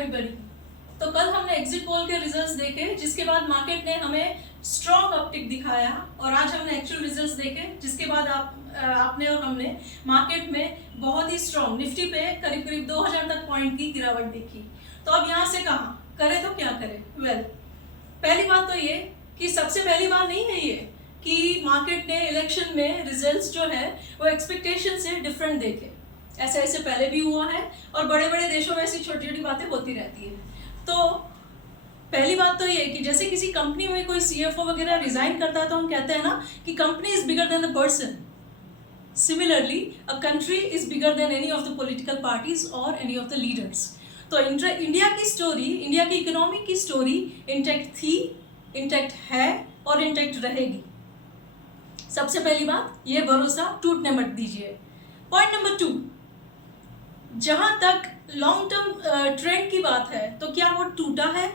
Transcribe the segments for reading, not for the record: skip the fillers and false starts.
Everybody. तो कल हमने एग्जिट पोल के रिजल्ट्स देखे, जिसके बाद मार्केट ने हमें स्ट्रॉन्ग अपटिक दिखाया, और आज हमने एक्चुअल रिजल्ट्स देखे, जिसके बाद आपने और हमने मार्केट में बहुत ही स्ट्रॉन्ग निफ्टी पे करीब करीब 2000 तक पॉइंट की गिरावट देखी। तो अब यहाँ से कहाँ करें तो क्या करें? पहली बात तो ये कि सबसे पहली बात नहीं है ये कि मार्केट ने इलेक्शन में रिजल्ट्स जो है वो एक्सपेक्टेशन से डिफरेंट देखे। ऐसे पहले भी हुआ है और बड़े बड़े देशों में ऐसी छोटी छोटी बातें होती रहती है। तो पहली बात तो ये कि जैसे किसी कंपनी में कोई सीएफओ वगैरह रिजाइन करता है तो हम कहते हैं ना कि company is bigger than the person. Similarly a country is bigger than any of the political parties और एनी ऑफ द लीडर्स। तो इंडिया की स्टोरी, इंडिया की इकोनॉमी की स्टोरी इंटैक्ट थी, इंटैक्ट है और इंटैक्ट रहेगी। सबसे पहली बात, ये भरोसा टूटने मत दीजिए। पॉइंट नंबर 2, जहां तक लॉन्ग टर्म ट्रेंड की बात है तो क्या वो टूटा है?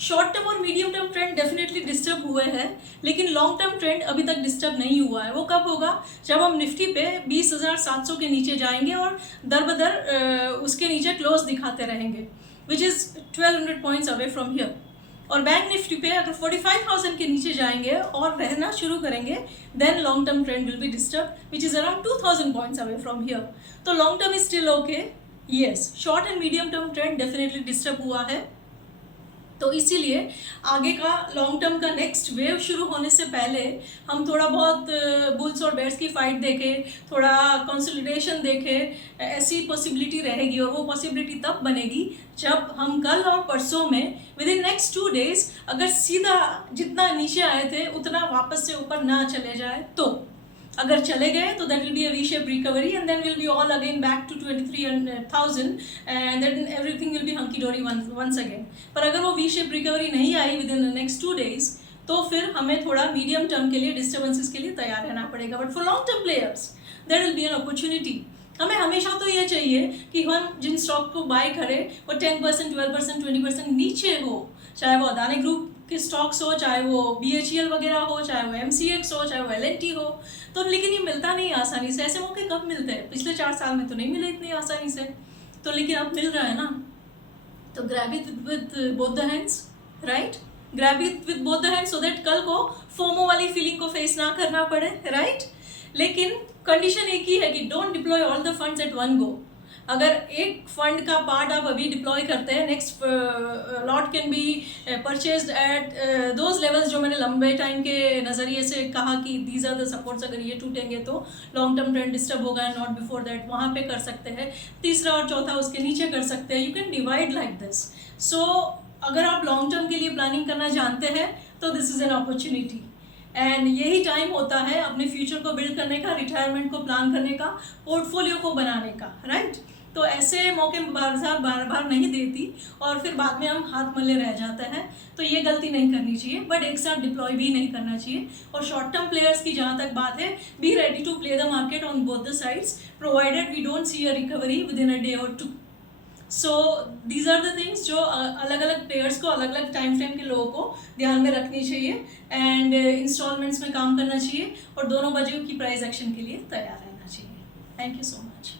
शॉर्ट टर्म और medium term trend definitely disturb हुए हैं, लेकिन लॉन्ग टर्म ट्रेंड अभी तक डिस्टर्ब नहीं हुआ है। वो कब होगा? जब हम निफ्टी पे 20,700 के नीचे जाएंगे और दर बदर उसके नीचे क्लोज दिखाते रहेंगे, which is 1200 points away from here. और बैंक निफ्टी पे अगर 45,000 के नीचे जाएंगे और रहना शुरू करेंगे, then long term trend will be disturb, which is around 2000 points away from here. तो long term is still okay, yes. Short and medium term trend definitely disturb हुआ है। तो इसीलिए आगे का लॉन्ग टर्म का नेक्स्ट वेव शुरू होने से पहले हम थोड़ा बहुत बुल्स और बेयर्स की फाइट देखें, थोड़ा कंसोलिडेशन देखें, ऐसी पॉसिबिलिटी रहेगी। और वो पॉसिबिलिटी तब बनेगी जब हम कल और परसों में विद इन नेक्स्ट 2 days अगर सीधा जितना नीचे आए थे उतना वापस से ऊपर ना चले जाए। तो अगर चले गए तो that will be a V shape recovery and then will be all again back to 23,000 and then everything will be hunky dory once again. पर अगर वो वी शेप रिकवरी नहीं आई within the next 2 days तो फिर हमें थोड़ा medium term के लिए डिस्टर्बेंसेस के लिए तैयार रहना पड़ेगा। But for long term players there will be an opportunity. हमें हमेशा तो ये चाहिए कि हम जिन स्टॉक को बाय करें वो 10%, 12%, 20% नीचे हो, चाहे वो अदानी ग्रुप के स्टॉक्स हो, चाहे वो BHEL वगैरह हो, चाहे वो MCX हो, चाहे वो L&T हो। तो लेकिन ये मिलता नहीं आसानी से। ऐसे मौके कब मिलते हैं? पिछले 4 साल में तो नहीं मिले इतनी आसानी से, तो लेकिन अब मिल रहा है ना। तो grab it with both the hands, right? Grab it with both the hands so that कल को फोमो वाली फीलिंग को फेस ना करना पड़े, राइट? लेकिन कंडीशन एक ही है कि don't deploy all the funds at one go. अगर एक फंड का पार्ट आप अभी डिप्लॉय करते हैं, next lot can be purchased at those levels जो मैंने लंबे टाइम के नज़रिए से कहा कि दीज आर द सपोर्ट्स। अगर ये टूटेंगे तो लॉन्ग टर्म ट्रेंड डिस्टर्ब होगा, नॉट बिफोर दैट। वहाँ पे कर सकते हैं, तीसरा और चौथा उसके नीचे कर सकते हैं। You can divide like this. So अगर आप लॉन्ग टर्म के लिए प्लानिंग करना जानते हैं तो this is an opportunity. And यही टाइम होता है अपने फ्यूचर को बिल्ड करने का, रिटायरमेंट को प्लान करने का, पोर्टफोलियो को बनाने का, राइट? तो ऐसे मौके बार बार नहीं देती और फिर बाद में हम हाथ मले रह जाते हैं। तो ये गलती नहीं करनी चाहिए, बट एक साथ डिप्लॉय भी नहीं करना चाहिए। और शॉर्ट टर्म प्लेयर्स की जहाँ तक बात है, be ready to play the market on both the sides provided we don't see a recovery within a day और 2। So these are the things जो अलग अलग प्लेयर्स को, अलग अलग टाइम फ्रेम के लोगों को ध्यान में रखनी चाहिए एंड इंस्टॉलमेंट्स में काम करना चाहिए और दोनों बाजू की प्राइस एक्शन के लिए तैयार रहना चाहिए। Thank you so much.